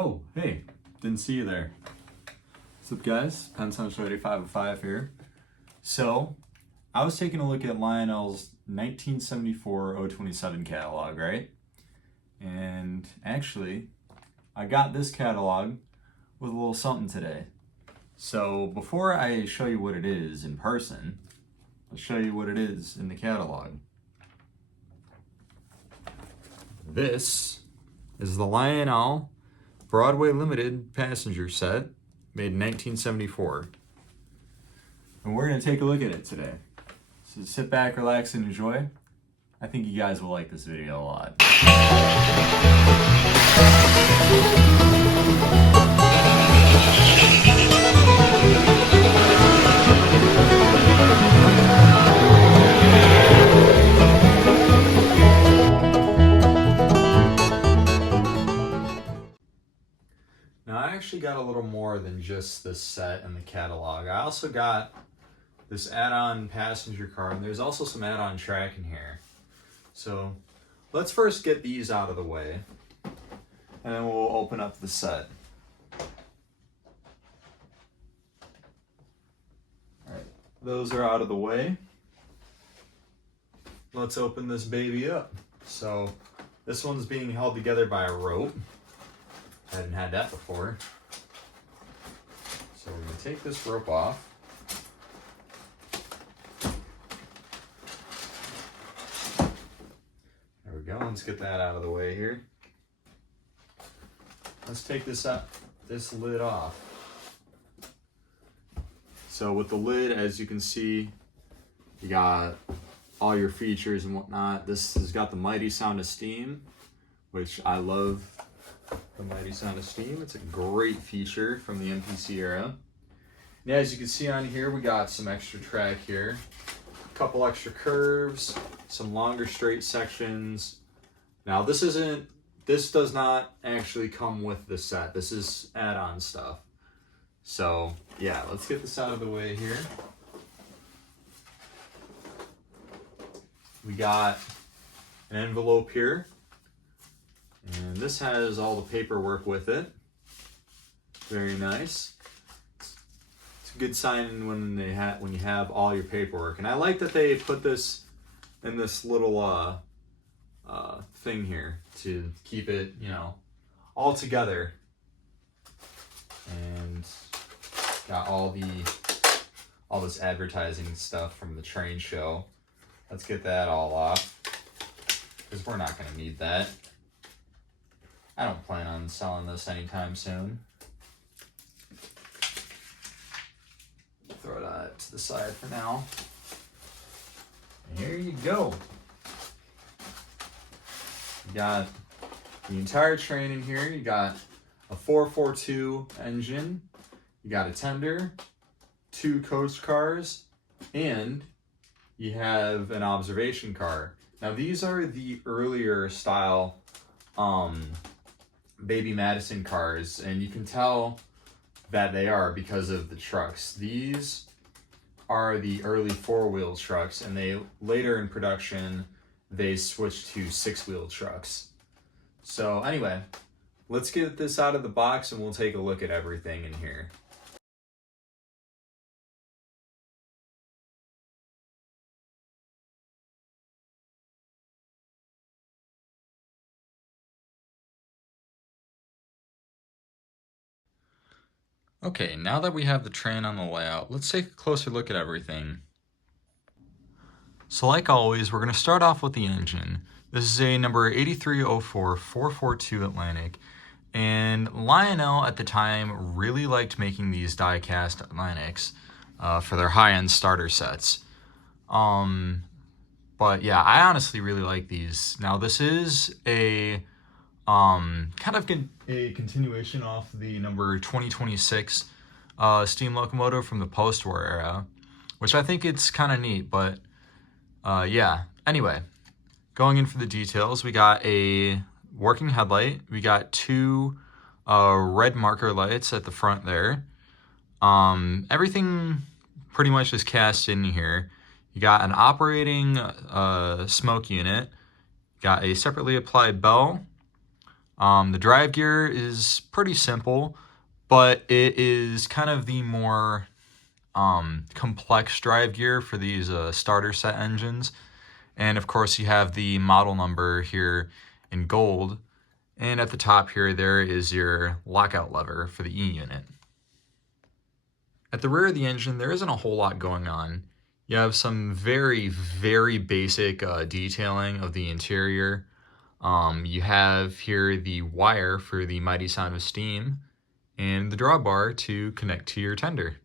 Oh, hey, didn't see you there. What's up, guys? Penson 8505 here. So, I was taking a look at Lionel's 1974 027 catalog, right? And actually, I got this catalog with a little something today. So, before I show you what it is in person, I'll show you what it is in the catalog. This is the Lionel Broadway Limited passenger set made in 1974. And we're going to take a look at it today. So sit back, relax, and enjoy. I think you guys will like this video a lot. Now, I actually got a little more than just this set in the catalog. I also got this add-on passenger car, and there's also some add-on track in here. So let's first get these out of the way, and then we'll open up the set. Alright, those are out of the way. Let's open this baby up. So this one's being held together by a rope. I hadn't had that before. So we're going to take this rope off. There we go. Let's get that out of the way here. Let's take this lid off. So with the lid, as you can see, you got all your features and whatnot. This has got the Mighty Sound of Steam, which I love. The Mighty Sound of Steam. It's a great feature from the MPC era. And as you can see on here, we got some extra track here, a couple extra curves, some longer straight sections. Now this does not actually come with the set. This is add-on stuff. So yeah, let's get this out of the way here. We got an envelope here. And this has all the paperwork with it. Very nice. It's a good sign when you have all your paperwork. And I like that they put this in this little thing here to keep it, all together. And got all this advertising stuff from the train show. Let's get that all off, because we're not going to need that. I don't plan on selling this anytime soon. Throw that to the side for now. And here you go. You got the entire train in here. You got a 442 engine. You got a tender, 2 coach cars, and you have an observation car. Now these are the earlier style Baby Madison cars, and you can tell that they are because of the trucks. These are the early 4-wheel trucks, and they later in production they switched to 6-wheel trucks. So anyway, let's get this out of the box and we'll take a look at everything in here. Okay, now that we have the train on the layout, let's take a closer look at everything. So like always, we're going to start off with the engine. This is a number 8304 442 Atlantic, and Lionel at the time really liked making these die-cast Atlantics for their high-end starter sets. But yeah, I honestly really like these. Now this is a kind of a continuation off the number 2026 steam locomotive from the post-war era, which I think it's kind of neat. But yeah, anyway, going in for the details, we got a working headlight. We got 2 red marker lights at the front there. Everything pretty much is cast in here. You got an operating smoke unit. Got a separately applied bell. The drive gear is pretty simple, but it is kind of the more complex drive gear for these starter set engines. And of course you have the model number here in gold. And at the top here, there is your lockout lever for the E unit. At the rear of the engine, there isn't a whole lot going on. You have some very, very basic detailing of the interior. You have here the wire for the mighty sound of steam and the drawbar to connect to your tender.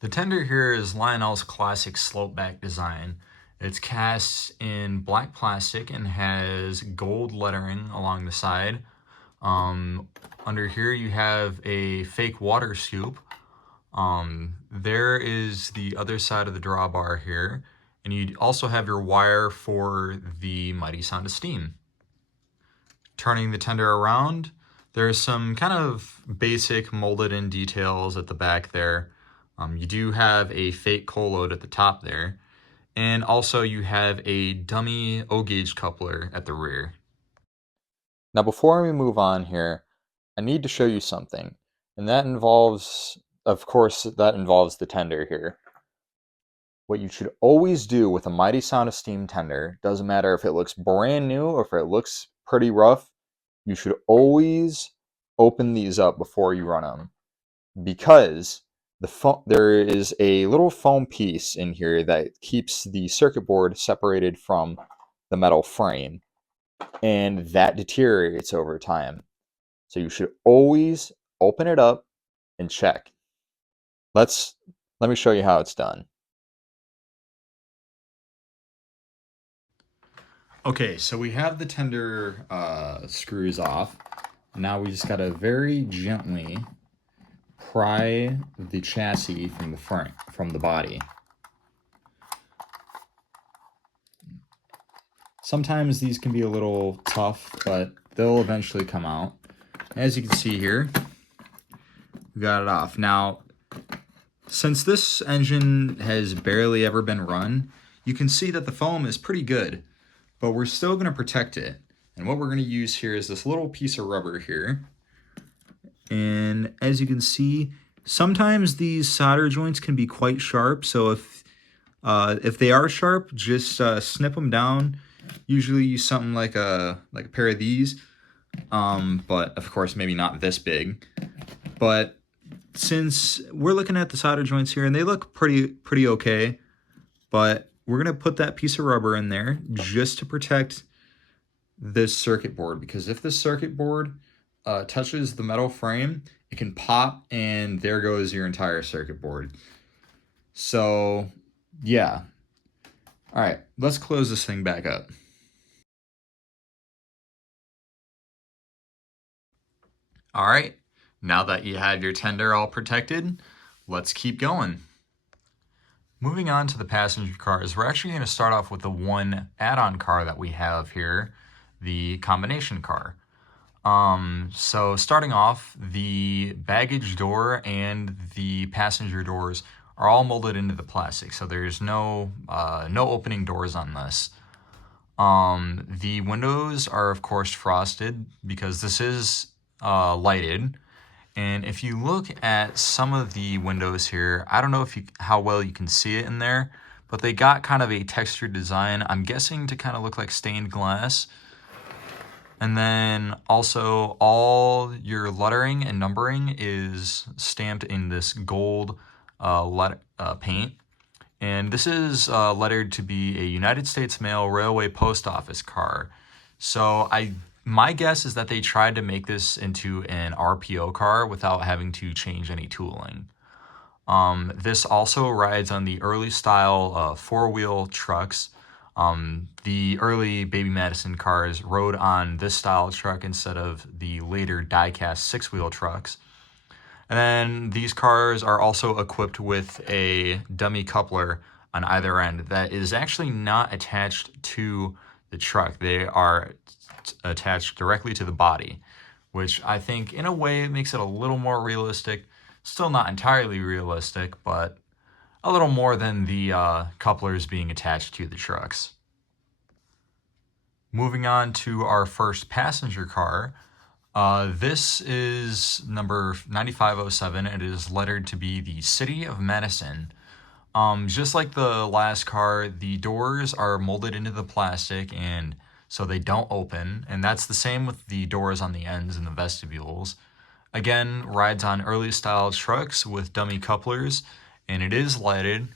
The tender here is Lionel's classic slope back design. It's cast in black plastic and has gold lettering along the side. Under here you have a fake water scoop. There is the other side of the drawbar here, and you also have your wire for the mighty sound of steam. Turning the tender around, there's some kind of basic molded in details at the back there. You do have a fake coal load at the top there, and also you have a dummy O-gauge coupler at the rear. Now before we move on here, I need to show you something, and that involves, of course, the tender here. What you should always do with a mighty sound of steam tender, doesn't matter if it looks brand new or if it looks pretty rough, you should always open these up before you run them, because there is a little foam piece in here that keeps the circuit board separated from the metal frame, and that deteriorates over time. So you should always open it up and check. Let me show you how it's done. Okay, so we have the tender screws off. Now we just gotta very gently pry the chassis from the front, from the body. Sometimes these can be a little tough, but they'll eventually come out. As you can see here, we got it off. Now, since this engine has barely ever been run, you can see that the foam is pretty good, but we're still going to protect it. And what we're going to use here is this little piece of rubber here. And as you can see, sometimes these solder joints can be quite sharp. So if they are sharp, just snip them down. Usually use something like a pair of these, but of course maybe not this big. But since we're looking at the solder joints here and they look pretty okay, but we're gonna put that piece of rubber in there just to protect this circuit board, because if this circuit board touches the metal frame, it can pop and there goes your entire circuit board. So yeah. All right, let's close this thing back up. All right, now that you have your tender all protected, let's keep going. Moving on to the passenger cars, we're actually going to start off with the one add-on car that we have here, the combination car. So starting off, the baggage door and the passenger doors are all molded into the plastic, so there's no opening doors on this. The windows are of course frosted because this is lighted. And if you look at some of the windows here, I don't know how well you can see it in there, but they got kind of a textured design. I'm guessing to kind of look like stained glass. And then also all your lettering and numbering is stamped in this gold paint. And this is lettered to be a United States Mail Railway Post Office car. So my guess is that they tried to make this into an RPO car without having to change any tooling. This also rides on the early style four-wheel trucks. The early Baby Madison cars rode on this style truck instead of the later die-cast six-wheel trucks. And then these cars are also equipped with a dummy coupler on either end that is actually not attached to the truck. They are attached directly to the body, which I think in a way makes it a little more realistic. Still not entirely realistic, but a little more than the couplers being attached to the trucks. Moving on to our first passenger car. This is number 9507. It is lettered to be the City of Madison. Just like the last car, the doors are molded into the plastic and so they don't open. And that's the same with the doors on the ends and the vestibules. Again, rides on early style trucks with dummy couplers, and it is lighted.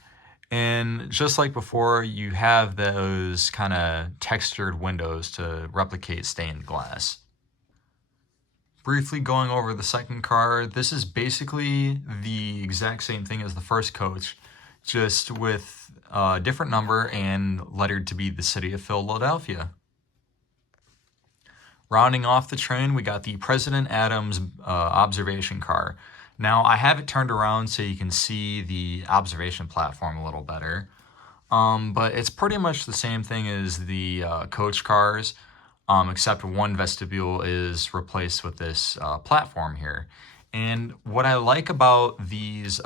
And just like before, you have those kind of textured windows to replicate stained glass. Briefly going over the second car, this is basically the exact same thing as the first coach, just with a different number and lettered to be the City of Philadelphia. Rounding off the train, we got the President Adams observation car. Now, I have it turned around so you can see the observation platform a little better. But it's pretty much the same thing as the coach cars, except one vestibule is replaced with this platform here. And what I like about these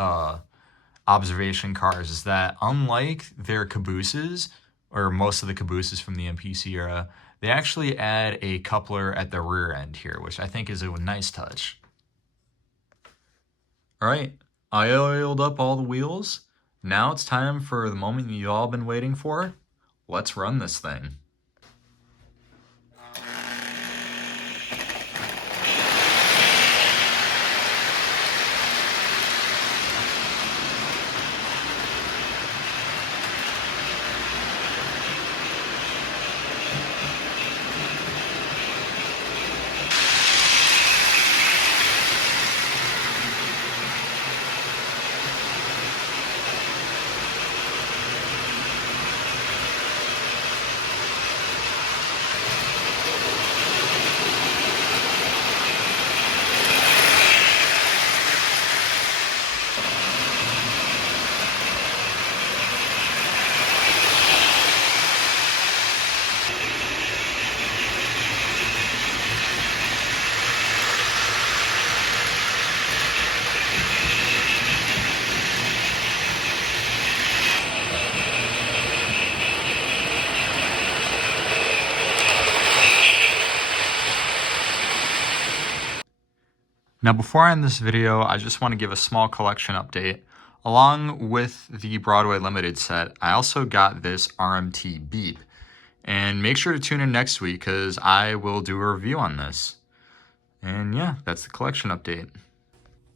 observation cars is that unlike their cabooses, or most of the cabooses from the MPC era, they actually add a coupler at the rear end here, which I think is a nice touch. All right, I oiled up all the wheels. Now it's time for the moment you've all been waiting for. Let's run this thing. Now before I end this video, I just want to give a small collection update. Along with the Broadway Limited set, I also got this RMT Beep. And make sure to tune in next week because I will do a review on this. And yeah, that's the collection update.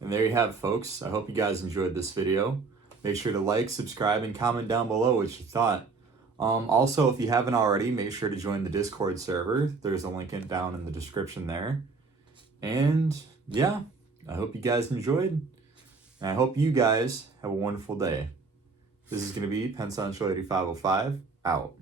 And there you have it, folks. I hope you guys enjoyed this video. Make sure to like, subscribe, and comment down below what you thought. Also, if you haven't already, make sure to join the Discord server. There's a link down in the description there. And yeah, I hope you guys enjoyed. And I hope you guys have a wonderful day. This is going to be Penn Central 8505 out.